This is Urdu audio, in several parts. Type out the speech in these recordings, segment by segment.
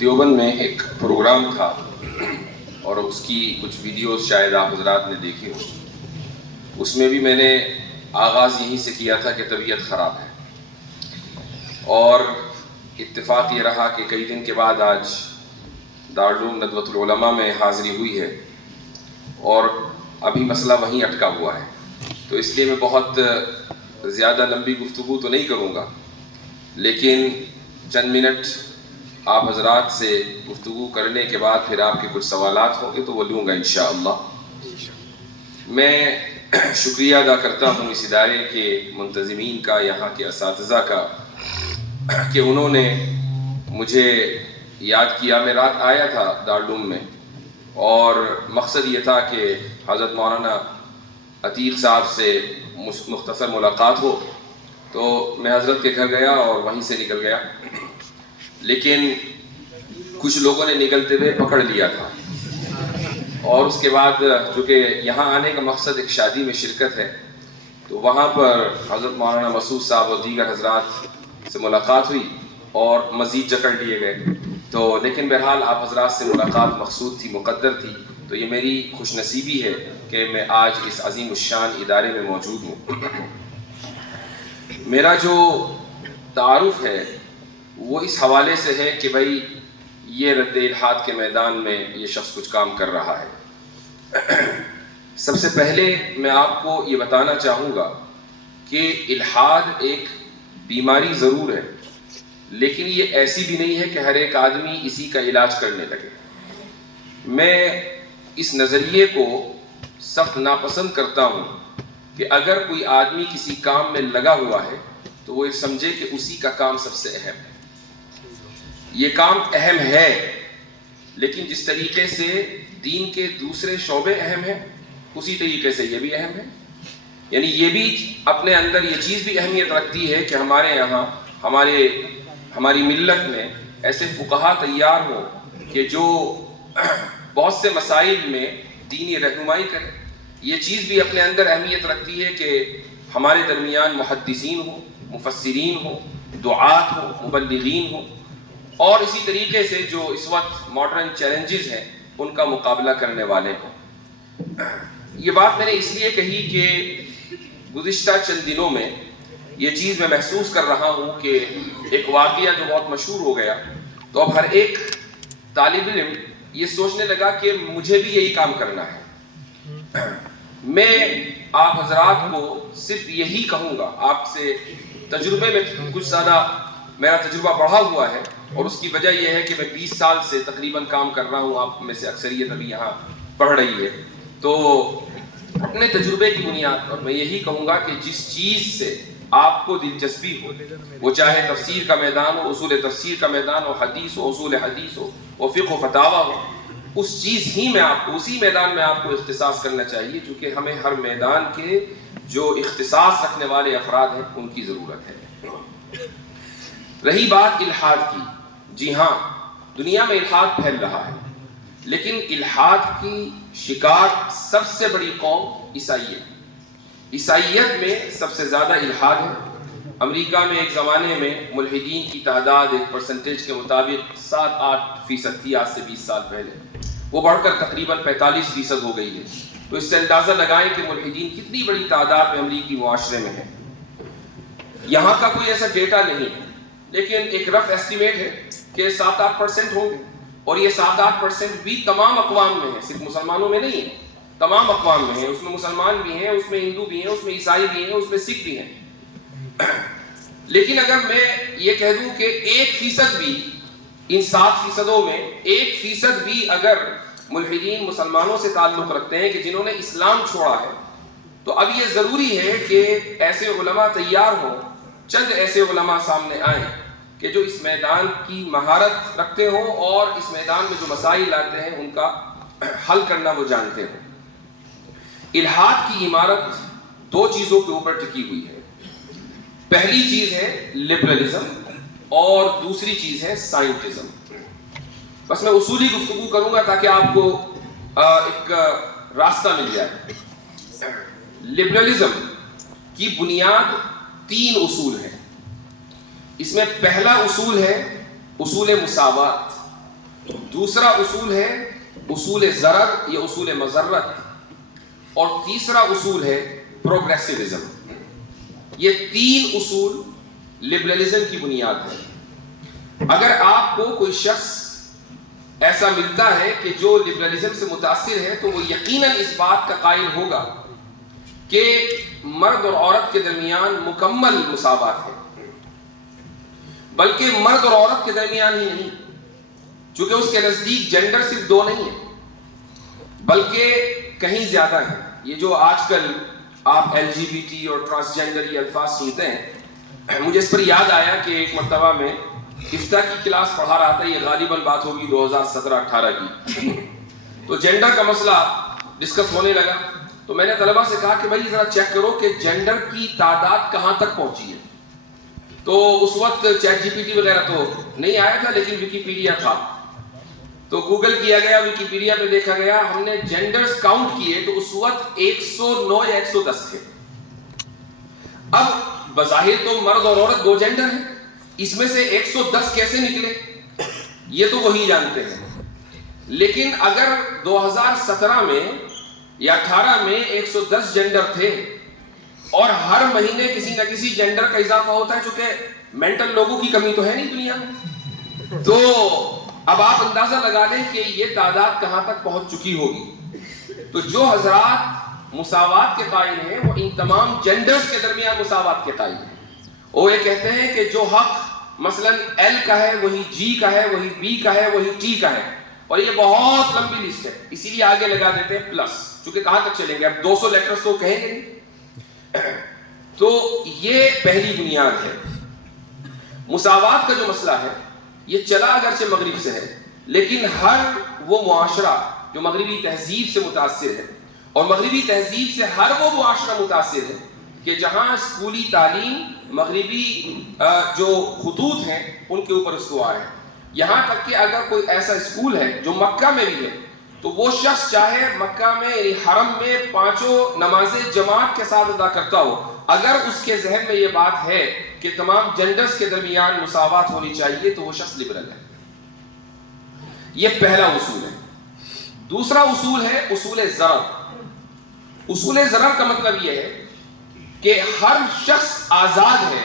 دیوبند میں ایک پروگرام تھا اور اس کی کچھ ویڈیوز شاید آپ حضرات نے دیکھی ہوں. اس میں بھی میں نے آغاز یہیں سے کیا تھا کہ طبیعت خراب ہے، اور اتفاق یہ رہا کہ کئی دن کے بعد آج دارالعلوم ندوۃ العلماء میں حاضری ہوئی ہے اور ابھی مسئلہ وہیں اٹکا ہوا ہے. تو اس لیے میں بہت زیادہ لمبی گفتگو تو نہیں کروں گا، لیکن چند منٹ آپ حضرات سے گفتگو کرنے کے بعد پھر آپ کے کچھ سوالات ہوں گے تو وہ لوں گا انشاءاللہ. میں شکریہ ادا کرتا ہوں اس ادارے کے منتظمین کا، یہاں کے اساتذہ کا، کہ انہوں نے مجھے یاد کیا. میں رات آیا تھا دارالعلوم میں اور مقصد یہ تھا کہ حضرت مولانا عتیق صاحب سے مختصر ملاقات ہو، تو میں حضرت کے گھر گیا اور وہیں سے نکل گیا. لیکن کچھ لوگوں نے نکلتے ہوئے پکڑ لیا تھا، اور اس کے بعد چونکہ یہاں آنے کا مقصد ایک شادی میں شرکت ہے، تو وہاں پر حضرت مولانا مسعود صاحب اور دیگر حضرات سے ملاقات ہوئی اور مزید جکڑ لیے گئے. تو لیکن بہرحال آپ حضرات سے ملاقات مقصود تھی، مقدر تھی، تو یہ میری خوش نصیبی ہے کہ میں آج اس عظیم الشان ادارے میں موجود ہوں. میرا جو تعارف ہے وہ اس حوالے سے ہے کہ بھائی یہ رد الحاد کے میدان میں یہ شخص کچھ کام کر رہا ہے. سب سے پہلے میں آپ کو یہ بتانا چاہوں گا کہ الحاد ایک بیماری ضرور ہے، لیکن یہ ایسی بھی نہیں ہے کہ ہر ایک آدمی اسی کا علاج کرنے لگے. میں اس نظریے کو سخت ناپسند کرتا ہوں کہ اگر کوئی آدمی کسی کام میں لگا ہوا ہے تو وہ یہ سمجھے کہ اسی کا کام سب سے اہم ہے. یہ کام اہم ہے، لیکن جس طریقے سے دین کے دوسرے شعبے اہم ہیں اسی طریقے سے یہ بھی اہم ہے. یعنی یہ بھی اپنے اندر یہ چیز بھی اہمیت رکھتی ہے کہ ہمارے یہاں ہماری ملت میں ایسے فقہا تیار ہوں کہ جو بہت سے مسائل میں دینی رہنمائی کریں. یہ چیز بھی اپنے اندر اہمیت رکھتی ہے کہ ہمارے درمیان محدثین ہوں، مفسرین ہوں، دعات ہوں، مبلغین ہوں، اور اسی طریقے سے جو اس وقت ماڈرن چیلنجز ہیں ان کا مقابلہ کرنے والے ہوں. یہ بات میں نے اس لیے کہی کہ گزشتہ چند دنوں میں یہ چیز میں محسوس کر رہا ہوں کہ ایک واقعہ جو بہت مشہور ہو گیا، تو اب ہر ایک طالب علم یہ سوچنے لگا کہ مجھے بھی یہی کام کرنا ہے. میں آپ حضرات کو صرف یہی کہوں گا، آپ سے تجربے میں کچھ زیادہ میرا تجربہ بڑھا ہوا ہے، اور اس کی وجہ یہ ہے کہ میں 20 سال سے تقریباً کام کر رہا ہوں. آپ میں سے اکثریت ابھی یہاں پڑھ رہی ہے، تو اپنے تجربے کی بنیاد پر میں یہی کہوں گا کہ جس چیز سے آپ کو دلچسپی ہو، وہ چاہے تفسیر کا میدان ہو، اصول تفسیر کا میدان ہو، حدیث ہو، اصول حدیث ہو، وہ فقہ و فتاوی ہو، اس چیز ہی میں آپ کو، اسی میدان میں آپ کو اختصاص کرنا چاہیے، چونکہ ہمیں ہر میدان کے جو اختصاص رکھنے والے افراد ہیں ان کی ضرورت ہے. رہی بات الحاد کی، جی ہاں، دنیا میں الحاد پھیل رہا ہے، لیکن الحاد کی شکار سب سے بڑی قوم عیسائیت میں سب سے زیادہ الحاد ہے. امریکہ میں ایک زمانے میں ملحدین کی تعداد ایک پرسنٹیج کے مطابق 7-8% تھی، آج سے 20 سال پہلے. وہ بڑھ کر تقریباً 45% ہو گئی ہے. تو اس سے اندازہ لگائیں کہ ملحدین کتنی بڑی تعداد میں امریکی معاشرے میں ہے. یہاں کا کوئی ایسا ڈیٹا نہیں ہے، لیکن ایک رف ایسٹیمیٹ ہے کہ 7-8% ہوں گے، اور یہ 7-8% بھی تمام اقوام میں ہے، صرف مسلمانوں میں نہیں ہے، تمام اقوام میں ہے. اس میں مسلمان بھی ہیں، اس میں ہندو بھی ہیں، اس میں عیسائی بھی ہیں، اس میں سکھ بھی ہیں. لیکن اگر میں یہ کہہ دوں کہ 1% بھی ان 7% میں 1% بھی اگر ملحدین مسلمانوں سے تعلق رکھتے ہیں کہ جنہوں نے اسلام چھوڑا ہے، تو اب یہ ضروری ہے کہ ایسے علماء تیار ہوں، چند ایسے علماء سامنے آئیں کہ جو اس میدان کی مہارت رکھتے ہوں اور اس میدان میں جو مسائل آتے ہیں ان کا حل کرنا وہ جانتے ہوں. الحاد کی عمارت 2 چیزوں کے اوپر ٹکی ہوئی ہے. پہلی چیز ہے لبرلزم اور دوسری چیز ہے سائنٹزم. بس میں اصولی گفتگو کروں گا تاکہ آپ کو ایک راستہ مل جائے. لبرلزم کی بنیاد 3 اصول ہیں. اس میں پہلا اصول ہے اصول مساوات. دوسرا اصول ہے اصول ضرر یا اصول مضرت، اور تیسرا اصول ہے پروگریسیوزم۔ یہ تین اصول لبرلزم کی بنیاد ہے۔ اگر آپ کو کوئی شخص ایسا ملتا ہے کہ جو لبرلزم سے متاثر ہے تو وہ یقیناً اس بات کا قائل ہوگا کہ مرد اور عورت کے درمیان مکمل مساوات ہے، بلکہ مرد اور عورت کے درمیان ہی نہیں، چونکہ اس کے نزدیک جینڈر صرف دو نہیں ہے بلکہ کہیں زیادہ ہے۔ یہ جو آج کل آپ LGBT اور ٹرانسجینڈر یہ الفاظ سنتے ہیں، مجھے اس پر یاد آیا کہ ایک مرتبہ میں افتاء کی کلاس پڑھا رہا تھا، یہ غالباً بات ہوگی 2017-18 کی، تو جینڈر کا مسئلہ ڈسکس ہونے لگا، تو میں نے طلبہ سے کہا کہ بھائی ذرا چیک کرو کہ جینڈر کی تعداد کہاں تک پہنچی ہے۔ تو اس وقت چیٹ GPT وغیرہ تو نہیں آیا تھا، لیکن ویکیپیڈیا تھا، تو گوگل کیا گیا، ویکیپیڈیا پہ دیکھا گیا، ہم نے جینڈرز کاؤنٹ کیے تو اس وقت 109 یا 110 تھے۔ اب بظاہر تو مرد اور عورت دو جینڈر ہیں، اس میں سے 110 کیسے نکلے یہ تو وہی جانتے ہیں، لیکن اگر 2017 میں یا 18 میں 110 جینڈر تھے اور ہر مہینے کسی نہ کسی جینڈر کا اضافہ ہوتا ہے، چونکہ مینٹل لوگوں کی کمی تو ہے نہیں دنیا میں، تو اب آپ اندازہ لگا لیں کہ یہ تعداد کہاں تک پہنچ چکی ہوگی۔ تو جو حضرات مساوات کے قائل ہیں وہ ان تمام جینڈرز کے درمیان مساوات کے قائل ہیں۔ وہ یہ کہتے ہیں کہ جو حق مثلا L کا ہے وہی G کا ہے، وہی B کا ہے، وہی T کا ہے، اور یہ بہت لمبی لسٹ ہے، اسی لیے آگے لگا دیتے ہیں پلس، چونکہ کہاں تک چلیں گے، اب 200 لیٹرز تو کہیں گے نہیں۔ تو یہ پہلی بنیاد ہے۔ مساوات کا جو مسئلہ ہے یہ چلا اگرچہ مغرب سے ہے، لیکن ہر وہ معاشرہ جو مغربی تہذیب سے متاثر ہے، اور مغربی تہذیب سے ہر وہ معاشرہ متاثر ہے کہ جہاں اسکولی تعلیم مغربی جو خطوط ہیں ان کے اوپر استوار ہے، یہاں تک کہ اگر کوئی ایسا اسکول ہے جو مکہ میں بھی ہے تو وہ شخص چاہے مکہ میں یعنی حرم میں 5 نمازیں جماعت کے ساتھ ادا کرتا ہو، اگر اس کے ذہن میں یہ بات ہے کہ تمام جینڈرز کے درمیان مساوات ہونی چاہیے تو وہ شخص لبرل ہے۔ یہ پہلا اصول ہے۔ دوسرا اصول ہے اصول ضرر۔ اصول ضرر کا مطلب یہ ہے کہ ہر شخص آزاد ہے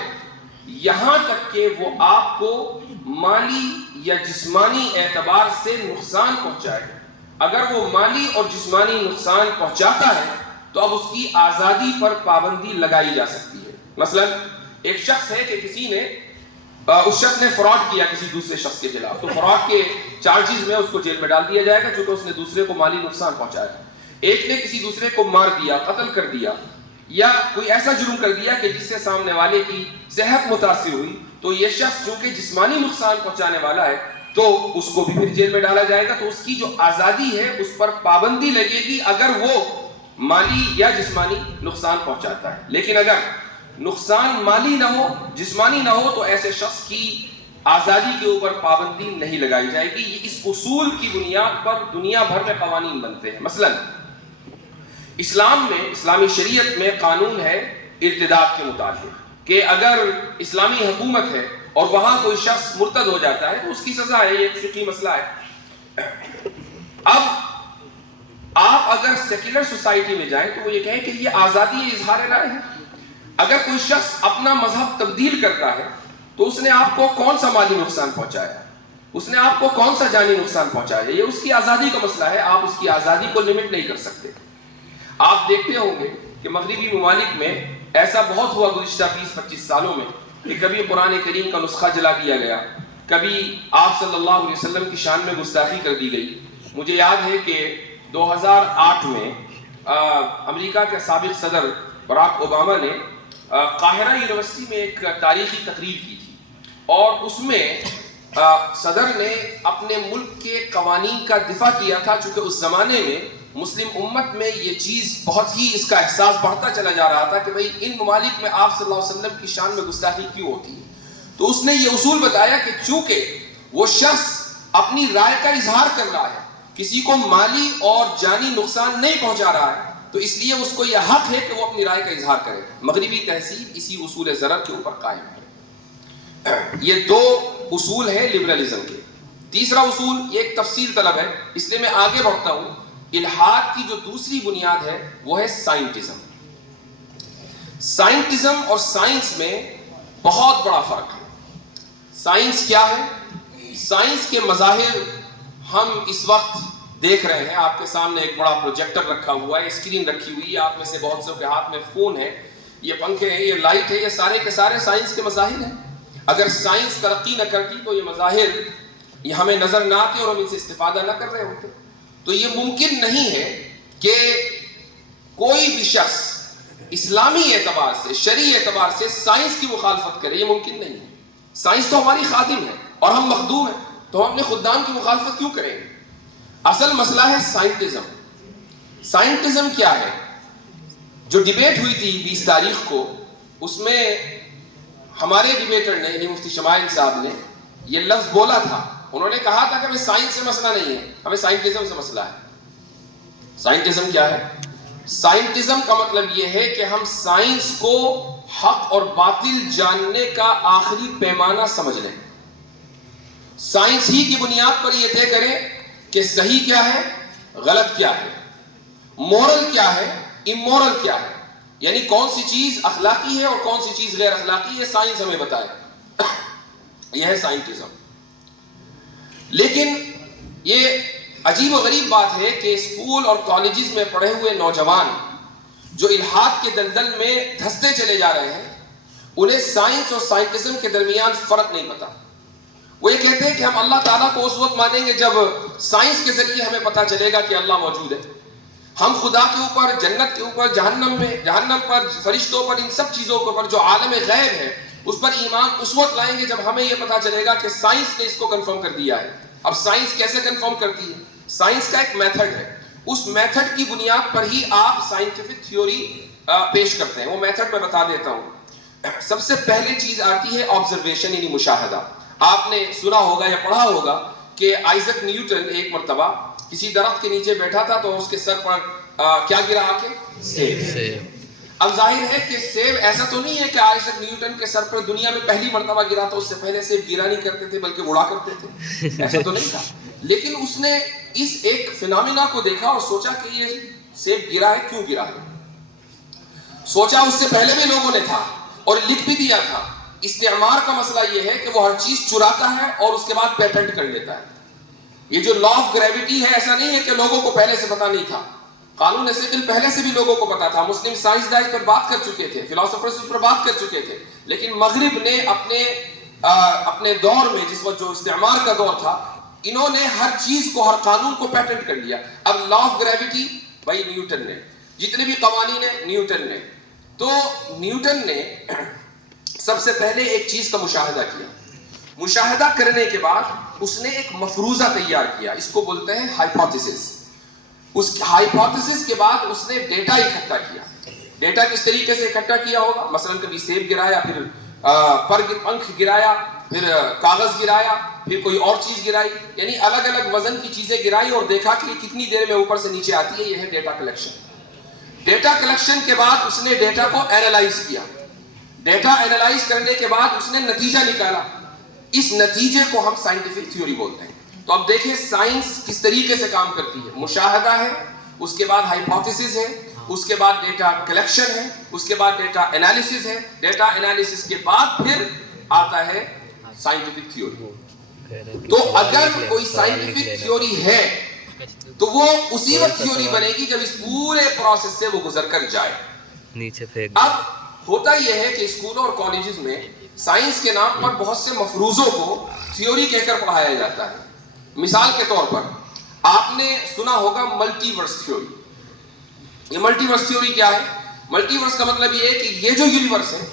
یہاں تک کہ وہ آپ کو مالی یا جسمانی اعتبار سے نقصان پہنچائے۔ اگر وہ مالی اور جسمانی نقصان پہنچاتا ہے تو اب اس کی آزادی پر پابندی لگائی جا سکتی ہے۔ مثلا ایک شخص ہے کہ کسی نے اس شخص نے فراڈ کیا کسی دوسرے شخص کے خلاف، تو فراڈ کے چارجز میں اس کو جیل میں ڈال دیا جائے گا چونکہ اس نے دوسرے کو مالی نقصان پہنچایا۔ ایک نے کسی دوسرے کو مار دیا، قتل کر دیا، یا کوئی ایسا جرم کر دیا کہ جس سے سامنے والے کی صحت متاثر ہوئی، تو یہ شخص چونکہ جسمانی نقصان پہنچانے والا ہے تو اس کو بھی پھر جیل میں ڈالا جائے گا۔ تو اس کی جو آزادی ہے اس پر پابندی لگے گی اگر وہ مالی یا جسمانی نقصان پہنچاتا ہے، لیکن اگر نقصان مالی نہ ہو، جسمانی نہ ہو، تو ایسے شخص کی آزادی کے اوپر پابندی نہیں لگائی جائے گی۔ یہ اس اصول کی بنیاد پر دنیا بھر میں قوانین بنتے ہیں۔ مثلا اسلام میں، اسلامی شریعت میں قانون ہے ارتداد کے متعلق کہ اگر اسلامی حکومت ہے اور وہاں کوئی شخص مرتد ہو جاتا ہے تو اس کی سزا ہے، یہ ایک فقہی مسئلہ ہے۔ اب آپ اگر سیکولر سوسائٹی میں جائیں تو وہ یہ کہیں کہ یہ آزادی اظہار رائے ہے۔ اگر کوئی شخص اپنا مذہب تبدیل کرتا ہے تو اس نے آپ کو کون سا مالی نقصان پہنچایا، اس نے آپ کو کون سا جانی نقصان پہنچایا، یہ اس کی آزادی کا مسئلہ ہے، آپ اس کی آزادی کو لمٹ نہیں کر سکتے۔ آپ دیکھتے ہوں گے کہ مغربی ممالک میں ایسا بہت ہوا گزشتہ 20-25 سالوں میں کہ کبھی قرآن کریم کا نسخہ جلا دیا گیا، کبھی آپ صلی اللہ علیہ وسلم کی شان میں گستاخی کر دی گئی۔ مجھے یاد ہے کہ 2008 میں امریکہ کے سابق صدر براک اوباما نے قاہرہ یونیورسٹی میں ایک تاریخی تقریر کی تھی، اور اس میں صدر نے اپنے ملک کے قوانین کا دفاع کیا تھا، چونکہ اس زمانے میں مسلم امت میں یہ چیز بہت ہی اس کا احساس بڑھتا چلا جا رہا تھا کہ بھئی ان ممالک میں آپ صلی اللہ علیہ وسلم کی شان میں گستاخی کیوں ہوتی ہے۔ تو اس نے یہ اصول بتایا کہ چونکہ وہ شخص اپنی رائے کا اظہار کر رہا ہے، کسی کو مالی اور جانی نقصان نہیں پہنچا رہا ہے، تو اس لیے اس کو یہ حق ہے کہ وہ اپنی رائے کا اظہار کرے۔ مغربی تہذیب اسی اصول ضرر کے اوپر قائم ہے۔ یہ دو اصول ہیں لبرلزم کے۔ تیسرا اصول یہ ایک تفصیل طلب ہے، اس لیے میں آگے بڑھتا ہوں. الحاد کی جو دوسری بنیاد ہے وہ ہے سائنٹزم. سائنٹزم اور سائنس میں بہت بڑا فرق ہے. سائنس کیا ہے؟ سائنس کے مظاہر ہم اس وقت دیکھ رہے ہیں. آپ کے سامنے ایک بڑا پروجیکٹر رکھا ہوا ہے، اسکرین رکھی ہوئی ہے، آپ میں سے بہت سے کے ہاتھ میں فون ہے، یہ پنکھے ہیں، یہ لائٹ ہے، یہ سارے کے سارے سائنس کے مظاہر ہیں. اگر سائنس ترقی نہ کرتی تو یہ مظاہر یہ ہمیں نظر نہ آتے اور ہم ان سے استفادہ نہ کر رہے ہوتے. تو یہ ممکن نہیں ہے کہ کوئی بھی شخص اسلامی اعتبار سے، شرعی اعتبار سے سائنس کی مخالفت کرے. یہ ممکن نہیں ہے. سائنس تو ہماری خادم ہے اور ہم مخدوم ہیں، تو ہم اپنے خدام کی مخالفت کیوں کریں گے؟ اصل مسئلہ ہے سائنٹزم. سائنٹزم کیا ہے؟ جو ڈیبیٹ ہوئی تھی 20 تاریخ کو، اس میں ہمارے ڈیبیٹر نے یعنی مفتی شمائل صاحب نے یہ لفظ بولا تھا. انہوں نے کہا تھا کہ ہمیں سائنس سے مسئلہ نہیں ہے، ہمیں سائنٹزم سے مسئلہ ہے. سائنٹزم کیا ہے؟ سائنٹزم کا مطلب یہ ہے کہ ہم سائنس کو حق اور باطل جاننے کا آخری پیمانہ سمجھ لیں. سائنس ہی کی بنیاد پر یہ طے کریں کہ صحیح کیا ہے، غلط کیا ہے، مورل کیا ہے، امورل کیا ہے. یعنی کون سی چیز اخلاقی ہے اور کون سی چیز غیر اخلاقی ہے، سائنس ہمیں بتائے. یہ ہے سائنٹزم. لیکن یہ عجیب و غریب بات ہے کہ اسکول اور کالجز میں پڑھے ہوئے نوجوان جو الحاد کے دلدل میں دھستے چلے جا رہے ہیں، انہیں سائنس اور سائنٹزم کے درمیان فرق نہیں پتا. وہ یہ کہتے ہیں کہ ہم اللہ تعالیٰ کو اس وقت مانیں گے جب سائنس کے ذریعے ہمیں پتا چلے گا کہ اللہ موجود ہے. ہم خدا کے اوپر، جنت کے اوپر، جہنم پر، فرشتوں پر، ان سب چیزوں کے اوپر جو عالم غیب ہے اس پر ایمان اس وقت لائیں گے جب ہمیں یہ پتا چلے گا کہ سائنس نے اس کو کنفرم کر دیا ہے. اب سائنس کیسے کنفرم کرتی ہے؟ سائنس کا ایک میتھڈ ہے. اس میتھڈ کی بنیاد پر ہی آپ سائنٹیفک تھیوری پیش کرتے ہیں. وہ میتھڈ میں بتا دیتا ہوں. سب سے پہلے چیز آتی ہے آبزرویشن یعنی مشاہدہ. آپ نے سنا ہوگا یا پڑھا ہوگا کہ آئزک نیوٹن ایک مرتبہ کسی درخت کے نیچے بیٹھا تھا تو اس کے سر پر کیا گرا آ کے؟ سیب. اب ظاہر ہے کہ سیب ایسا تو نہیں ہے کہ آئزک نیوٹن کے سر پر دنیا میں پہلی مرتبہ گرا تھا، اس سے پہلے سیب گرا نہیں کرتے تھے بلکہ اڑا کرتے تھے، ایسا تو نہیں تھا. لیکن اس نے اس ایک فینامینا کو دیکھا اور سوچا کہ یہ سیب گرا ہے، کیوں گرا ہے. سوچا اس سے پہلے بھی لوگوں نے تھا اور لکھ بھی دیا تھا. استعمار کا مسئلہ یہ ہے کہ وہ ہر چیز چراتا ہے اور اس کے بعد پیٹنٹ کر لیتا ہے. یہ جو لا آف گریوٹی ہے، ایسا نہیں ہے کہ لوگوں کو پہلے سے پتا نہیں تھا. قانون ثقل پہلے سے بھی لوگوں کو پتا تھا. مسلم سائنسداں اس پر بات کر چکے تھے، فلاسفرز اس پر بات کر چکے تھے. لیکن مغرب نے اپنے دور میں، جس وقت جو استعمار کا دور تھا، انہوں نے ہر چیز کو، ہر قانون کو پیٹنٹ کر لیا. اب لا آف گریوٹی بھائی نیوٹن نے، جتنے بھی قوانین ہیں نیوٹن نے. تو نیوٹن نے سب سے پہلے ایک چیز کا مشاہدہ کیا. مشاہدہ کرنے کے بعد اس نے ایک مفروضہ تیار کیا، اس کو بولتے ہیں ہائپوتھیسس. اس ہائپوتھیسس کے بعد اس نے ڈیٹا اکٹھا کیا. ڈیٹا کس طریقے سے اکٹھا کیا ہوگا؟ مثلا کبھی سیب گرایا، پھر پنکھ گرایا، پھر کاغذ گرایا، پھر کوئی اور چیز گرائی، یعنی الگ الگ وزن کی چیزیں گرائی اور دیکھا کہ کتنی دیر میں اوپر سے نیچے آتی ہے. یہ ہے ڈیٹا کلیکشن. ڈیٹا کلیکشن کے بعد اس نے ڈیٹا کو اینالائز کیا. ڈیٹا اینالائز کرنے کے بعد اس نے نتیجہ نکالا. اس نتیجے کو ہم سائنٹیفک تھیوری بولتے ہیں. تو اب دیکھیں سائنس کس طریقے سے کام کرتی ہے. مشاہدہ ہے، اس کے بعد ہائپوتھیسس ہے، اس کے بعد ڈیٹا کلیکشن ہے، اس کے بعد ڈیٹا انالیسس ہے. ڈیٹا انالیسس کے بعد پھر آتا ہے سائنٹیفک تھیوری. تو اگر کوئی سائنٹیفک تھیوری ہے تو وہ اسی وقت تھیوری بنے گی جب اس پورے پروسیس سے وہ گزر کر جائے. اب ہوتا یہ ہے کہ اسکولوں اور کالجز میں سائنس کے نام پر بہت سے مفروضوں کو تھیوری کہہ کر پڑھایا جاتا ہے. مثال کے طور پر آپ نے سنا ہوگا ملٹی ورس تھیوری. یہ ملٹی ورس تھیوری کیا ہے؟ ملٹی ورس کا مطلب یہ ہے کہ یہ جو یونیورس ہے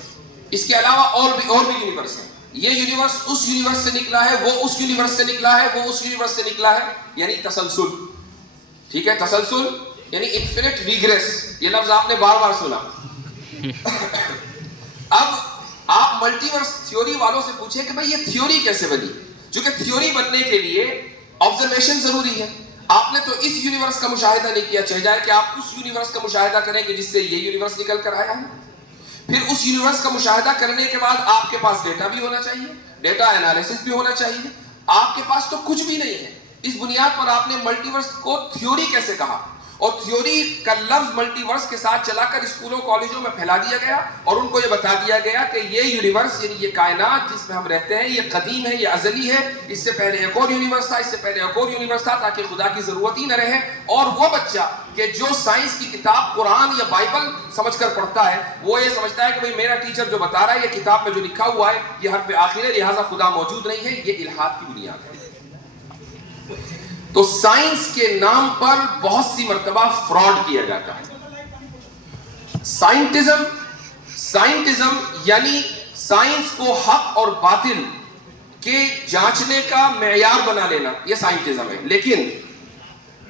اس کے علاوہ اور بھی یونیورس ہیں. یہ یونیورس اس یونیورس سے نکلا ہے، وہ اس یونیورس سے نکلا ہے، وہ اس یونیورس سے نکلا ہے، یعنی تسلسل. ٹھیک ہے، تسلسل یعنی انفینٹ ریگریس. یہ لفظ آپ نے بار بار سنا. اب آپ ملٹی ورس تھیوری والوں سے پوچھیں کہ بھئی یہ تھیوری کیسے بنی؟ چونکہ تھیوری بننے کے لیے آبزرویشن ضروری ہے. آپ نے تو اس یونیورس کا مشاہدہ نہیں کیا، چاہے جائے کہ آپ اس یونیورس کا مشاہدہ کریں کہ جس سے یہ یونیورس نکل کر آیا ہے. پھر اس یونیورس کا مشاہدہ کرنے کے بعد آپ کے پاس ڈیٹا بھی ہونا چاہیے، ڈیٹا انالیسس بھی ہونا چاہیے. آپ کے پاس تو کچھ بھی نہیں ہے. اس بنیاد پر آپ نے ملٹیورس کو تھیوری کیسے کہا؟ اور تھیوری کا لفظ ملٹیورس کے ساتھ چلا کر اسکولوں کالجوں میں پھیلا دیا گیا اور ان کو یہ بتا دیا گیا کہ یہ یونیورس یعنی یہ کائنات جس میں ہم رہتے ہیں یہ قدیم ہے، یہ ازلی ہے، اس سے پہلے ایک اور یونیورس تھا، اس سے پہلے ایک اور یونیورس تھا، تاکہ خدا کی ضرورت ہی نہ رہے. اور وہ بچہ کہ جو سائنس کی کتاب قرآن یا بائبل سمجھ کر پڑھتا ہے وہ یہ سمجھتا ہے کہ بھئی میرا ٹیچر جو بتا رہا ہے یہ کتاب میں جو لکھا ہوا ہے یہ حرف آخر ہے، لہٰذا خدا موجود نہیں ہے. یہ الحاد کی بنیاد ہے. تو سائنس کے نام پر بہت سی مرتبہ فراڈ کیا جاتا ہے. سائنٹزم یعنی سائنس کو حق اور باطل کے جانچنے کا معیار بنا لینا، یہ سائنٹزم ہے. لیکن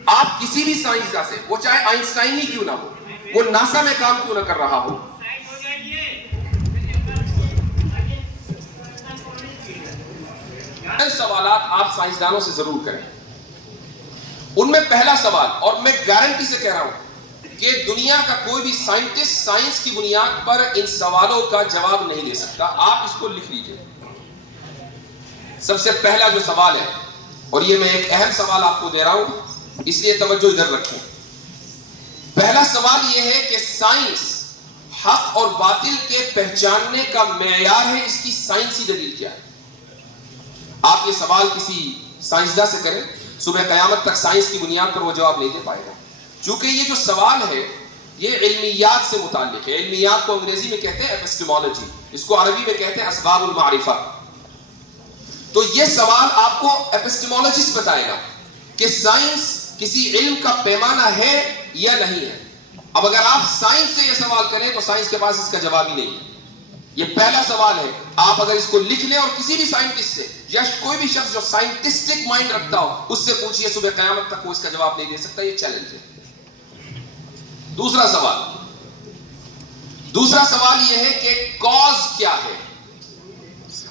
آپ کسی بھی سائنسداں سے، وہ چاہے آئنسٹائن ہی کیوں نہ ہو، وہ ناسا میں کام کیوں نہ کر رہا ہو، سوالات آپ سائنسدانوں سے ضرور کریں. ان میں پہلا سوال، اور میں گارنٹی سے کہہ رہا ہوں کہ دنیا کا کوئی بھی سائنٹسٹ سائنس کی بنیاد پر ان سوالوں کا جواب نہیں دے سکتا. آپ اس کو لکھ لیجئے. سب سے پہلا جو سوال ہے، اور یہ میں ایک اہم سوال آپ کو دے رہا ہوں اس لیے توجہ ادھر رکھیں. پہلا سوال یہ ہے کہ سائنس حق اور باطل کے پہچاننے کا معیار ہے، اس کی سائنسی دلیل کیا ہے؟ آپ یہ سوال کسی سائنسداں سے کریں، صبح قیامت تک سائنس کی بنیاد پر وہ جواب نہیں دے پائے گا. چونکہ یہ جو سوال ہے یہ علمیات سے متعلق ہے. علمیات کو انگریزی میں کہتے ہیں ایپسٹیمولوجی، اس کو عربی میں کہتے ہیں اسباب المعرفہ. تو یہ سوال آپ کو ایپسٹیمولوجسٹ بتائے گا کہ سائنس کسی علم کا پیمانہ ہے یا نہیں ہے. اب اگر آپ سائنس سے یہ سوال کریں تو سائنس کے پاس اس کا جواب ہی نہیں ہے. یہ پہلا سوال ہے. آپ اگر اس کو لکھ لیں اور کسی بھی سائنٹسٹ سے یا کوئی بھی شخص جو سائنٹسٹک مائنڈ رکھتا ہو اس سے پوچھئے، صبح قیامت تک وہ اس کا جواب نہیں دے سکتا. یہ چیلنج ہے. دوسرا سوال یہ ہے کہ کاز کیا ہے؟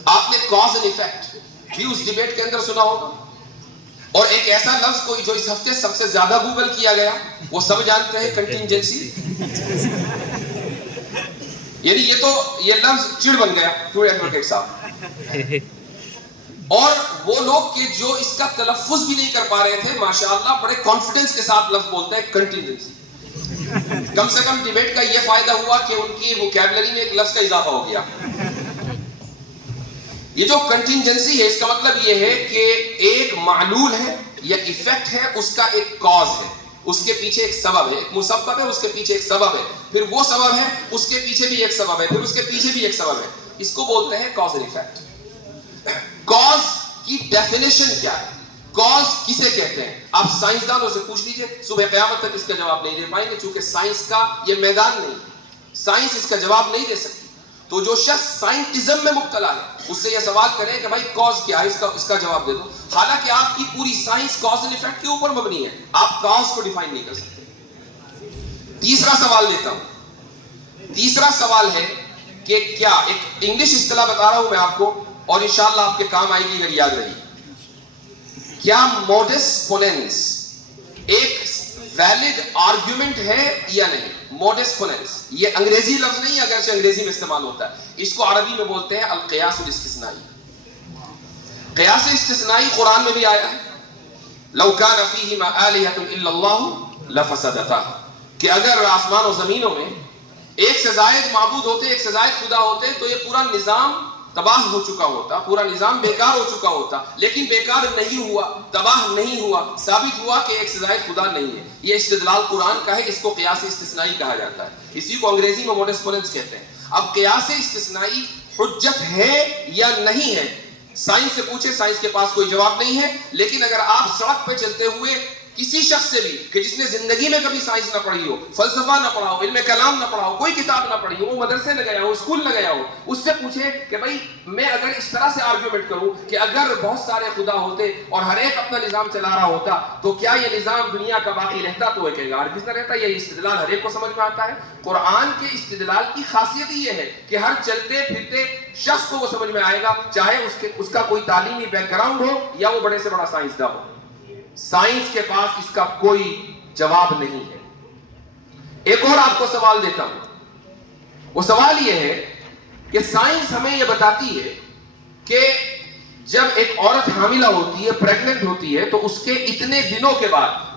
آپ نے کاز اینڈ ایفیکٹ بھی اس ڈیبیٹ کے اندر سنا ہوگا. اور ایک ایسا لفظ کوئی جو اس ہفتے سب سے زیادہ گوگل کیا گیا، وہ سب جانتے ہیں، کنٹینجنسی. یعنی یہ لفظ چڑ بن گیا ٹوڈے ایڈوکیٹ صاحب. اور وہ لوگ کہ جو اس کا تلفظ بھی نہیں کر پا رہے تھے، ماشاءاللہ بڑے کانفیڈنس کے ساتھ لفظ بولتے ہیں، کنٹینجنسی. کم سے کم ڈیبیٹ کا یہ فائدہ ہوا کہ ان کی ووکیبلری میں ایک لفظ کا اضافہ ہو گیا. یہ جو کنٹینجنسی ہے اس کا مطلب یہ ہے کہ ایک معلول ہے یا ایفیکٹ ہے، اس کا ایک کاز ہے، اس کے پیچھے ایک سبب ہے، ایک مسبب ہے، اس کے پیچھے ایک سبب ہے، پھر وہ سبب ہے، اس کے پیچھے بھی ایک سبب ہے، پھر اس کے پیچھے بھی ایک سبب ہے. اس کو بولتے ہیں کاز اینڈ ایفیکٹ. کاز کی ڈیفینیشن کیا ہے؟ کاز کسے کہتے ہیں؟ آپ سائنسدانوں سے پوچھ لیجئے، صبح قیامت تک اس کا جواب نہیں دے پائیں گے، چونکہ سائنس کا یہ میدان نہیں ہے. سائنس اس کا جواب نہیں دے سکتی. تو جو شخص سائنٹزم میں مبتلا ہے اس سے یہ سوال کریں کہ بھائی کاز کیا ہے، اس کا جواب دے دو. حالانکہ آپ کی پوری سائنس کاز اینڈ ایفیکٹ کے اوپر مبنی ہے، آپ کاز کو ڈیفائن نہیں کر سکتے. تیسرا سوال لیتا ہوں. تیسرا سوال ہے کہ کیا، ایک انگلش اصطلاح بتا رہا ہوں میں آپ کو اور انشاءاللہ آپ کے کام آئے گی اگر یاد رہی. کیا موڈس پوننس ایک ویلڈ آرگیومنٹ ہے یا نہیں؟ موڈس پوننس یہ انگریزی لفظ نہیں، اگرچہ انگریزی میں استعمال ہوتا ہے. اس کو عربی میں بولتے ہیں القیاس الاستثنائی. قیاس استثنائی قرآن میں بھی آیا ہے، لو کان فیہما آلہۃ الا اللہ لفسدتا، کہ اگر آسمان و زمینوں میں ایک سے زائد معبود ہوتے، ایک سے زائد خدا ہوتے تو یہ پورا نظام تباہ ہو چکا ہوتا، پورا نظام بیکار ہو چکا ہوتا. لیکن بیکار نہیں ہوا، تباہ نہیں ہوا، ثابت ہوا کہ ایک سے زائد خدا نہیں ہے. یہ استدلال قرآن کا ہے، اس کو قیاس استثنائی کہا جاتا ہے. اسی کو انگریزی میں موڈس پوننس کہتے ہیں. اب قیاس استثنائی حجت ہے یا نہیں ہے، سائنس سے پوچھے، سائنس کے پاس کوئی جواب نہیں ہے. لیکن اگر آپ سڑک پہ چلتے ہوئے کسی شخص سے بھی کہ جس نے زندگی میں کبھی سائنس نہ پڑھی ہو، فلسفہ نہ پڑھا ہو، علم کلام نہ پڑھا ہو، کوئی کتاب نہ پڑھی ہو، وہ مدرسے نہ گیا ہو، اسکول نہ گیا ہو، اس سے پوچھے کہ بھائی میں اگر اس طرح سے آرگیومنٹ کروں کہ اگر بہت سارے خدا ہوتے اور ہر ایک اپنا نظام چلا رہا ہوتا تو کیا یہ نظام دنیا کا باقی رہتا؟ تو وہ کہے گا ہرگز نہ رہتا. یہ استدلال ہر ایک کو سمجھ میں آتا ہے. قرآن کے استدلال کی خاصیت یہ ہے کہ ہر چلتے پھرتے شخص کو وہ سمجھ میں آئے گا، چاہے اس کا کوئی تعلیمی بیک گراؤنڈ ہو یا وہ بڑے سے بڑا سائنسداں ہو. سائنس کے پاس اس کا کوئی جواب نہیں ہے. ایک اور آپ کو سوال دیتا ہوں. وہ سوال یہ ہے کہ سائنس ہمیں یہ بتاتی ہے کہ جب ایک عورت حاملہ ہوتی ہے، پریگننٹ ہوتی ہے، تو اس کے اتنے دنوں کے بعد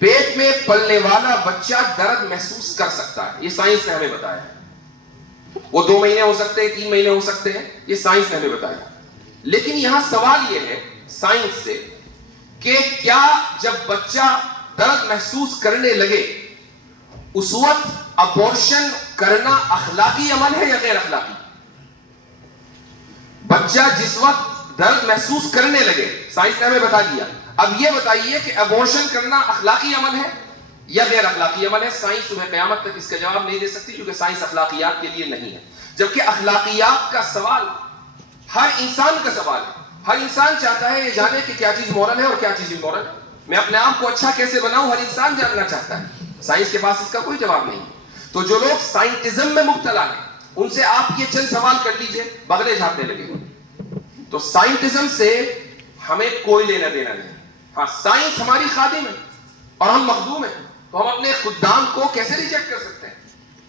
پیٹ میں پلنے والا بچہ درد محسوس کر سکتا ہے. یہ سائنس نے ہمیں بتایا ہے. وہ 2 مہینے ہو سکتے ہیں، 3 مہینے ہو سکتے ہیں، یہ سائنس نے ہمیں بتایا. لیکن یہاں سوال یہ ہے سائنس سے کہ کیا جب بچہ درد محسوس کرنے لگے اس وقت ابورشن کرنا اخلاقی عمل ہے یا غیر اخلاقی؟ بچہ جس وقت درد محسوس کرنے لگے، سائنس نے ہمیں بتا دیا. اب یہ بتائیے کہ ابورشن کرنا اخلاقی عمل ہے یا غیر اخلاقی عمل ہے؟ سائنس تمہیں قیامت تک اس کا جواب نہیں دے سکتی، کیونکہ سائنس اخلاقیات کے لیے نہیں ہے. جبکہ اخلاقیات کا سوال ہر انسان کا سوال ہے. ہر انسان چاہتا ہے یہ جانے کہ کیا چیز مورل ہے اور کیا چیز امورل ہے. میں اپنے آپ کو اچھا کیسے بناؤں، ہر انسان جاننا چاہتا ہے. سائنس کے پاس اس کا کوئی جواب نہیں. تو جو لوگ سائنٹزم میں مبتلا ہیں ان سے آپ یہ چند سوال کر لیجئے، بغلے جھاپنے لگے. تو سائنٹزم سے ہمیں کوئی لینا دینا نہیں. ہاں سائنس ہماری خادم ہے اور ہم مخدوم ہیں، تو ہم اپنے خدام کو کیسے ریجیکٹ کر سکتے ہیں؟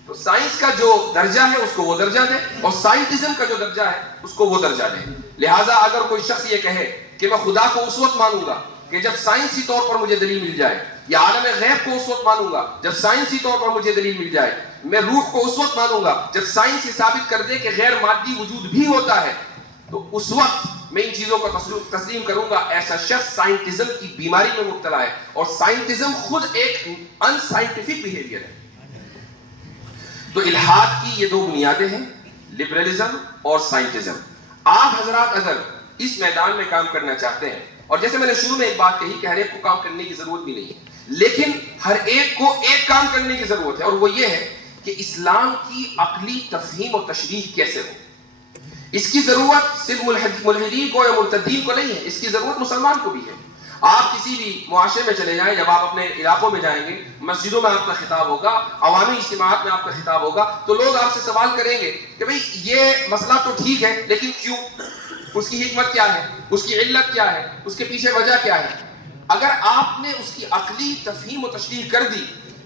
تو سائنس کا جو درجہ ہے اس کو وہ درجہ دیں، اور سائنٹزم کا جو درجہ ہے اس کو وہ درجہ دیں. لہٰذا اگر کوئی شخص یہ کہے کہ میں خدا کو اس وقت مانوں گا کہ جب سائنسی طور پر مجھے دلیل مل جائے، یا عالم غیب کو اس وقت مانوں گا جب سائنسی طور پر مجھے دلیل مل جائے، میں روح کو اس وقت مانوں گا جب سائنس یہ ثابت کر دے کہ غیر مادی وجود بھی ہوتا ہے، تو اس وقت میں ان چیزوں کو تسلیم کروں گا، ایسا شخص سائنٹزم کی بیماری میں مبتلا ہے. اور سائنٹزم خود ایک ان سائنٹیفک بیہیویئر ہے. تو الحاد کی یہ 2 بنیادیں ہیں، لبرلزم اور سائنٹزم. آپ حضرات اگر اس میدان میں کام کرنا چاہتے ہیں، اور جیسے میں نے شروع میں ایک بات کہی کہ ہر ایک کو کام کرنے کی ضرورت بھی نہیں ہے، لیکن ہر ایک کو ایک کام کرنے کی ضرورت ہے، اور وہ یہ ہے کہ اسلام کی عقلی تفہیم و تشریح کیسے ہو. اس کی ضرورت صرف ملحدین کو یا مرتدین کو نہیں ہے، اس کی ضرورت مسلمان کو بھی ہے. آپ کسی بھی معاشرے میں چلے جائیں، جب آپ اپنے علاقوں میں جائیں گے، مسجدوں میں آپ کا خطاب ہوگا، عوامی اجتماعات میں آپ کا خطاب ہوگا، تو لوگ آپ سے سوال کریں گے کہ بھئی یہ مسئلہ تو ٹھیک ہے لیکن کیوں؟ اس کی حکمت کیا ہے؟ اس کی علت کیا ہے؟ اس کے پیچھے وجہ کیا ہے؟ اگر آپ نے اس کی عقلی تفہیم و تشریح کر دی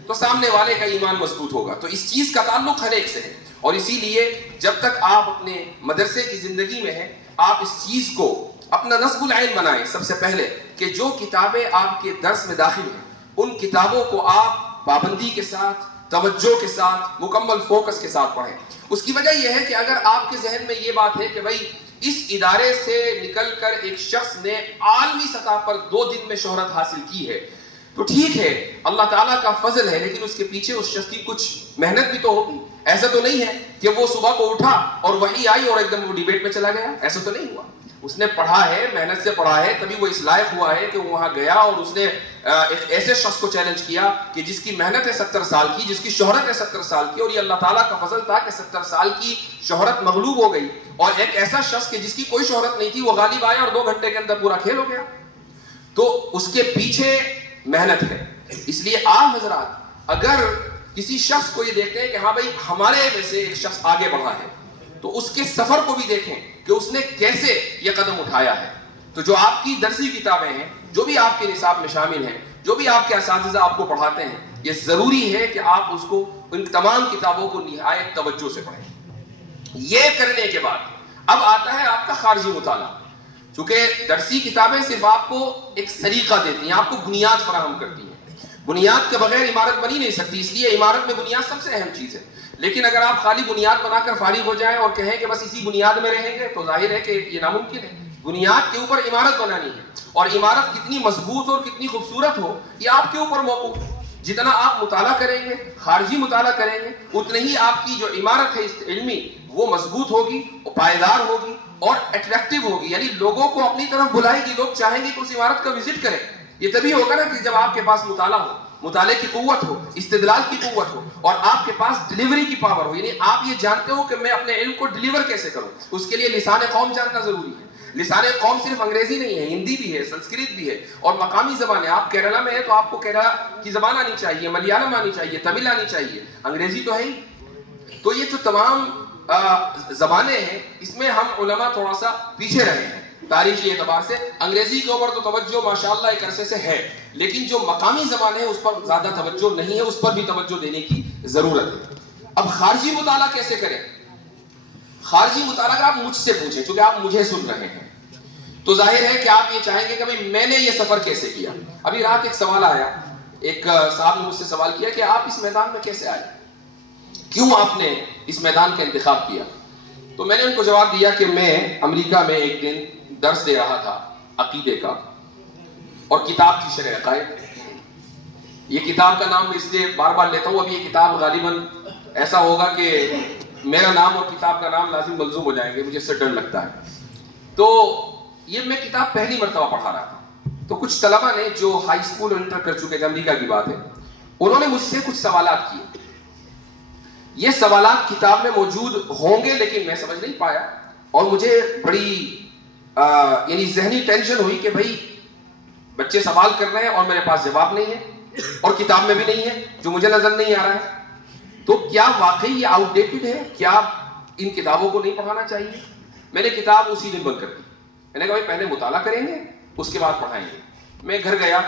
تو سامنے والے کا ایمان مضبوط ہوگا. تو اس چیز کا تعلق ہر ایک سے ہے، اور اسی لیے جب تک آپ اپنے مدرسے کی زندگی میں ہیں، آپ اس چیز کو اپنا نصب العین بنائیں. سب سے پہلے کہ جو کتابیں آپ کے درس میں داخل ہیں ان کتابوں کو آپ پابندی کے ساتھ، توجہ کے ساتھ، مکمل فوکس کے ساتھ پڑھیں. اس کی وجہ یہ ہے کہ اگر آپ کے ذہن میں یہ بات ہے کہ بھائی اس ادارے سے نکل کر ایک شخص نے عالمی سطح پر 2 دن میں شہرت حاصل کی ہے، تو ٹھیک ہے، اللہ تعالیٰ کا فضل ہے، لیکن اس کے پیچھے اس شخص کی کچھ محنت بھی تو ہوگی. ایسا تو نہیں ہے کہ وہ صبح کو اٹھا اور وہی آئی اور ایک دم وہ ڈیبیٹ میں چلا گیا. ایسا تو نہیں ہوا. اس نے پڑھا ہے، محنت سے پڑھا ہے، تبھی وہ اس لائق ہوا ہے کہ وہ وہاں گیا اور اس نے ایک ایسے شخص کو چیلنج کیا کہ جس کی محنت ہے 70 سال کی، جس کی شہرت ہے 70 سال کی، اور یہ اللہ تعالیٰ کا فضل تھا کہ 70 سال کی شہرت مغلوب ہو گئی، اور ایک ایسا شخص کہ جس کی کوئی شہرت نہیں تھی وہ غالب آیا اور 2 گھنٹے کے اندر پورا کھیل ہو گیا. تو اس کے پیچھے محنت ہے. اس لیے آپ حضرات اگر کسی شخص کو یہ دیکھتے ہیں کہ ہاں بھائی ہمارے میں سے ایک شخص آگے بڑھا ہے، تو اس کے سفر کو بھی دیکھیں کہ اس نے کیسے یہ قدم اٹھایا ہے. تو جو آپ کی درسی کتابیں ہیں، جو بھی آپ کے نصاب میں شامل ہیں، جو بھی آپ کے اساتذہ آپ کو پڑھاتے ہیں، یہ ضروری ہے کہ آپ اس کو، ان تمام کتابوں کو نہایت توجہ سے پڑھیں. یہ کرنے کے بعد اب آتا ہے آپ کا خارجی مطالعہ. چونکہ درسی کتابیں صرف آپ کو ایک سلیقہ دیتی ہیں، آپ کو بنیاد فراہم کرتی ہیں. بنیاد کے بغیر عمارت بنی نہیں سکتی، اس لیے عمارت میں بنیاد سب سے اہم چیز ہے. لیکن اگر آپ خالی بنیاد بنا کر فارغ ہو جائیں اور کہیں کہ بس اسی بنیاد میں رہیں گے تو ظاہر ہے کہ یہ ناممکن ہے. بنیاد کے اوپر عمارت بنانی ہے، اور عمارت کتنی مضبوط اور کتنی خوبصورت ہو یہ آپ کے اوپر موقوف ہے. جتنا آپ مطالعہ کریں گے، خارجی مطالعہ کریں گے، اتنے ہی آپ کی جو عمارت ہے علمی وہ مضبوط ہوگی، پائیدار ہوگی اور اٹریکٹیو ہوگی. یعنی لوگوں کو اپنی طرف بلائے گی، لوگ چاہیں گے کہ اس عمارت کا وزٹ کریں. یہ تبھی ہوگا نا کہ جب آپ کے پاس مطالعہ ہو، مطالعے کی قوت ہو، استدلال کی قوت ہو، اور آپ کے پاس ڈیلیوری کی پاور ہو. یعنی آپ یہ جانتے ہو کہ میں اپنے علم کو ڈیلیور کیسے کروں. اس کے لیے لسان قوم جاننا ضروری ہے. لسان قوم صرف انگریزی نہیں ہے، ہندی بھی ہے، سنسکرت بھی ہے، اور مقامی زبانیں. آپ کیرلا میں ہیں تو آپ کو کیرلا کی زبان آنی چاہیے، ملیالم آنی چاہیے، تمل آنی چاہیے، انگریزی تو ہے ہی. تو یہ جو تمام زبانیں ہیں اس میں ہم علماء تھوڑا سا پیچھے رہے ہیں تاریخی اعتبار سے. انگریزی کے اوپر تو توجہ ماشاءاللہ ایک عرصے سے ہے، لیکن جو مقامی زبانیں ہیں اس پر زیادہ توجہ نہیں ہے، اس پر بھی توجہ دینے کی ضرورت ہے. اب خارجی مطالعہ کیسے کریں؟ خارجی مطالعہ اگر آپ مجھ سے پوچھیں، چونکہ آپ مجھے سن رہے ہیں، تو ظاہر ہے کہ آپ یہ چاہیں گے کہ بھئی میں نے یہ سفر کیسے کیا. ابھی رات ایک سوال آیا، ایک صاحب نے مجھ سے سوال کیا کہ آپ اس میدان میں کیسے آئے، کیوں آپ نے اس میدان کا انتخاب کیا. تو میں نے ان کو جواب دیا کہ میں امریکہ میں ایک دن درس دے رہا تھا عقیدے کا، اور کتاب تھی شرح عقائد. یہ کتاب کا نام میں اس لیے بار بار لیتا ہوں، اب یہ کتاب غالباً ایسا ہوگا کہ میرا نام اور کتاب کا نام لازم ملزوم ہو جائیں گے، مجھے اس سے ڈر لگتا ہے. تو یہ میں کتاب پہلی مرتبہ پڑھا رہا تھا، تو کچھ طلبہ نے جو ہائی اسکول اور انٹر کر چکے تھے، امریکہ کی بات ہے، انہوں نے مجھ سے کچھ سوالات کیے. یہ سوالات کتاب میں موجود ہوں گے لیکن میں سمجھ نہیں پایا، اور مجھے بڑی یعنی ذہنی ٹینشن ہوئی کہ بھائی بچے سوال کر رہے ہیں اور میرے پاس جواب نہیں ہے، اور کتاب میں بھی نہیں ہے، جو مجھے نظر نہیں آ رہا ہے. تو کیا واقعی یہ آؤٹ ڈیٹڈ ہے؟ کیا ان کتابوں کو نہیں پڑھانا چاہیے؟ میں نے کتاب اسی دن بند کر دی. میں نے کہا بھائی پہلے مطالعہ کریں گے اس کے بعد پڑھائیں گے. میں گھر گیا،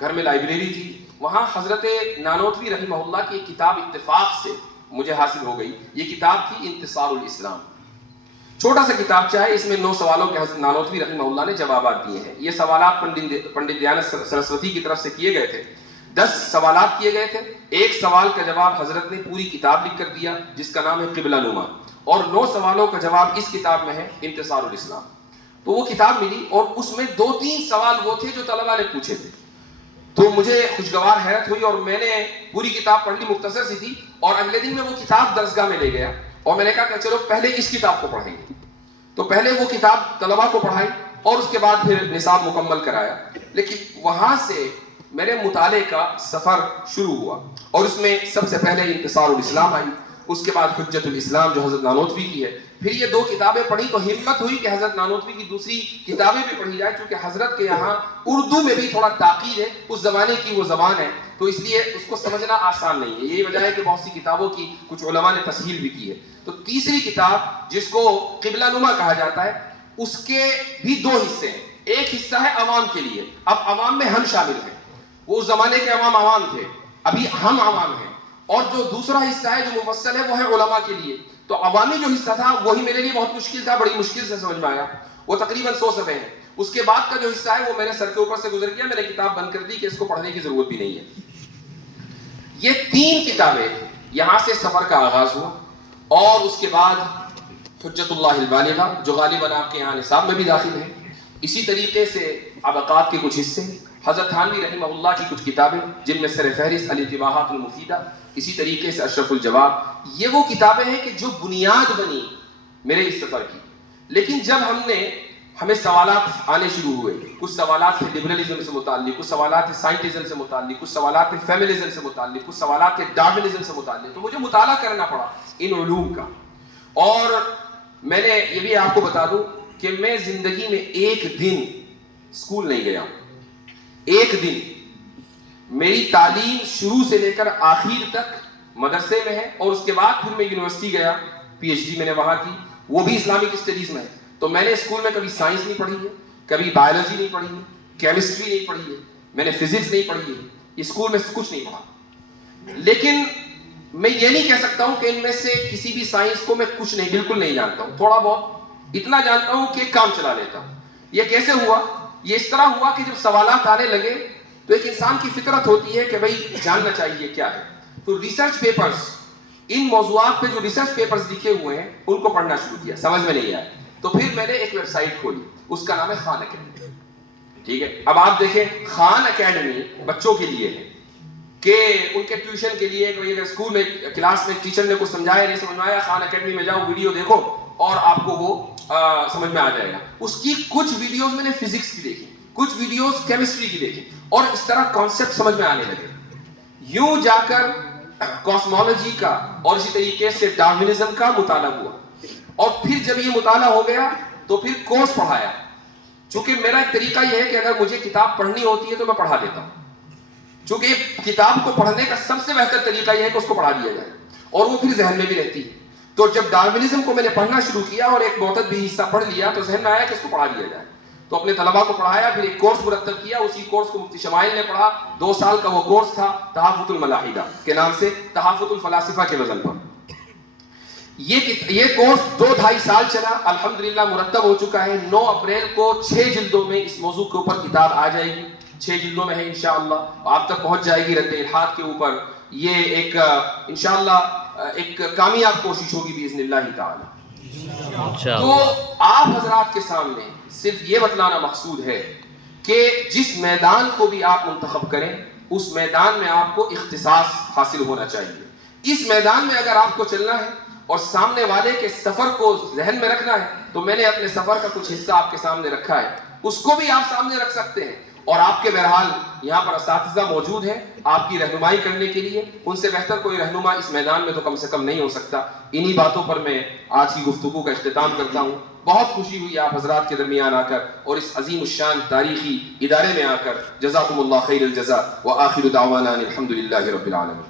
گھر میں لائبریری تھی، وہاں حضرت نانوتوی رحمہ اللہ کی ایک کتاب اتفاق سے مجھے حاصل ہو گئی. یہ کتاب تھی انتصار الاسلام. چھوٹا سا کتاب چاہے، اس میں 9 سوالوں کے حضرت نانوتوی رحمہ اللہ نے جوابات دیے ہیں. یہ سوالات پنڈت دیانت سرسوتی کی طرف سے کیے گئے تھے. 10 سوالات کیے گئے تھے. ایک سوال کا جواب حضرت نے پوری کتاب لکھ کر دیا جس کا نام ہے قبلہ نما، اور 9 سوالوں کا جواب اس کتاب میں ہے انتصار الاسلام. تو وہ کتاب ملی اور اس میں 2-3 سوال وہ تھے جو طلبہ نے پوچھے تھے. تو مجھے خوشگوار حیرت ہوئی اور میں نے پوری کتاب پڑھ لی، مختصر سی تھی. اور اگلے دن میں وہ کتاب درسگاہ میں لے گیا اور میں نے کہا کہ چلو پہلے اس کتاب کو پڑھیں گے. تو پہلے وہ کتاب طلبہ کو پڑھائی اور اس کے بعد پھر نصاب مکمل کرایا. لیکن وہاں سے میرے مطالعے کا سفر شروع ہوا، اور اس میں سب سے پہلے انتصار الاسلام آئی، اس کے بعد حجت الاسلام جو حضرت نانوتوی کی ہے. پھر یہ 2 کتابیں پڑھی تو ہمت ہوئی کہ حضرت نانوتوی کی دوسری کتابیں بھی پڑھی جائے، کیونکہ حضرت کے یہاں اردو میں بھی تھوڑا تاکید ہے، اس زمانے کی وہ زبان ہے، تو اس لیے اس کو سمجھنا آسان نہیں ہے. یہی وجہ ہے کہ بہت سی کتابوں کی کچھ علماء نے تصحیح بھی کی ہے. تو تیسری کتاب جس کو قبلہ نما کہا جاتا ہے، اس کے بھی 2 حصے ہیں. ایک حصہ ہے عوام کے لیے، اب عوام میں ہم شامل ہیں، وہ اس زمانے کے عوام تھے، ابھی ہم عوام ہیں. اور جو دوسرا حصہ ہے جو مفصل ہے وہ ہے علماء کے لیے. تو عوامی جو حصہ تھا وہی میرے لیے بہت مشکل تھا، بڑی مشکل سے سمجھ میں آیا. وہ تقریباً 100 صفحے ہیں. اس کے بعد کا جو حصہ ہے وہ میرے سر کے اوپر سے گزر گیا، میں نے کتاب بند کر دی کہ اس کو پڑھنے کی ضرورت بھی نہیں ہے. یہ 3 کتابیں یہاں سے سفر کا آغاز ہوا، اور اس کے بعد حجت اللہ البالغہ جو غالباً آپ کے یہاں نصاب میں بھی داخل ہے. اسی طریقے سے عبقات کے کچھ حصے، حضرت تھانوی رحمہ اللہ کی کچھ کتابیں جن میں سر فہرست الانتباہات المفیدہ، اسی طریقے سے اشرف الجواب. یہ وہ کتابیں ہیں کہ جو بنیاد بنی میرے اس سفر کی. لیکن جب ہمیں سوالات آنے شروع ہوئے، کچھ سوالات تھے لبرلزم سے متعلق، کچھ سوالات تھے سائنٹزم سے متعلق، کچھ سوالات تھے فیمنزم سے متعلق، کچھ سوالات تھے ڈارونزم سے متعلق، تو مجھے مطالعہ کرنا پڑا ان علوم کا. اور میں نے یہ بھی آپ کو بتا دوں کہ میں زندگی میں ایک دن اسکول نہیں گیا. ایک دن میری تعلیم شروع سے لے کر آخر تک مدرسے میں ہے، اور اس کے بعد پھر میں یونیورسٹی گیا، پی ایچ ڈی میں نے وہاں کی، وہ بھی اسلامک اسٹڈیز میں ہے. تو میں نے اسکول میں کبھی سائنس نہیں پڑھی ہے، کبھی بایولوجی نہیں پڑھی ہے، کیمسٹری نہیں پڑھی ہے، میں نے فزکس نہیں پڑھی ہے، اسکول میں کچھ نہیں پڑھا. لیکن میں یہ نہیں کہہ سکتا ہوں کہ ان میں سے کسی بھی سائنس کو میں کچھ نہیں، بالکل نہیں جانتا ہوں. تھوڑا بہت اتنا جانتا ہوں کہ کام چلا لیتا ہوں. یہ کیسے ہوا؟ یہ اس طرح ہوا کہ جب سوالات آنے لگے تو ایک انسان کی فطرت ہوتی ہے کہ بھئی جاننا چاہیے کیا ہے. تو ریسرچ پیپرز، ان موضوعات پہ جو ریسرچ پیپرز لکھے ہوئے ہیں ان کو پڑھنا شروع کیا. سمجھ میں نہیں آیا تو پھر میں نے ایک ویب سائٹ کھولی، اس کا نام ہے خان اکیڈمی. ٹھیک ہے، اب آپ دیکھیں خان اکیڈمی بچوں کے لیے ہے کہ ان کے ٹیوشن کے لیے، کہ اگر اسکول میں کلاس میں ٹیچر نے کچھ سمجھایا نہیں سمجھ میں آیا، خان اکیڈمی میں جاؤ، ویڈیو دیکھو اور آپ کو وہ سمجھ میں آ جائے گا. اس کی کچھ ویڈیوز میں نے فزکس کی دیکھی، کچھ ویڈیوز کیمسٹری کی دیکھی، اور اس طرح کانسیپٹ سمجھ میں آنے لگے. یوں جا کر کاسمولوجی کا اور اسی طریقے سے ڈارونزم کا مطالعہ ہوا. اور پھر جب یہ مطالعہ ہو گیا تو پھر کورس پڑھایا. چونکہ میرا ایک طریقہ یہ ہے کہ اگر مجھے کتاب پڑھنی ہوتی ہے تو میں پڑھا دیتا ہوں. چونکہ کتاب کو پڑھنے کا سب سے بہتر طریقہ یہ ہے کہ اس کو پڑھا دیا جائے اور وہ پھر ذہن میں بھی رہتی ہے. تو جب ڈارونزم کو میں نے پڑھنا شروع کیا اور ایک معتد بھی حصہ پڑھ لیا تو ذہن میں آیا کہ اس کو پڑھا دیا جائے. تو اپنے طلباء کو پڑھایا، پھر ایک کورس مرتب کیا. اسی کورس کو مفتی شمائل نے پڑھا. 2 سال کا وہ کورس تھا تحافظ الملاحدہ کے نام سے، تحافظ الفلاسفہ کے وزن پر. یہ کورس 2-2.5 سال چلا، الحمدللہ مرتب ہو چکا ہے. 9 اپریل کو 6 جلدوں میں اس موضوع کے اوپر کتاب آ جائے گی. 6 جلدوں میں ہے انشاءاللہ، آپ تک پہنچ جائے گی رد الحاد کے اوپر. یہ ایک انشاءاللہ ایک کامیاب کوشش ہوگی باذن اللہ تعالی. تو آپ حضرات کے سامنے صرف یہ بتلانا مقصود ہے کہ جس میدان کو بھی آپ منتخب کریں اس میدان میں آپ کو اختصاص حاصل ہونا چاہیے. اس میدان میں اگر آپ کو چلنا ہے اور سامنے والے کے سفر کو ذہن میں رکھنا ہے تو میں نے اپنے سفر کا کچھ حصہ آپ کے سامنے رکھا ہے، اس کو بھی آپ سامنے رکھ سکتے ہیں. اور آپ کے بہرحال یہاں پر اساتذہ موجود ہیں آپ کی رہنمائی کرنے کے لیے، ان سے بہتر کوئی رہنما اس میدان میں تو کم سے کم نہیں ہو سکتا. انہی باتوں پر میں آج کی گفتگو کا اختتام کرتا ہوں. بہت خوشی ہوئی آپ حضرات کے درمیان آ کر اور اس عظیم الشان تاریخی ادارے میں آ کر. جزاکم اللہ خیر الجزاء وآخر دعوانا الحمد للہ رب العالمین.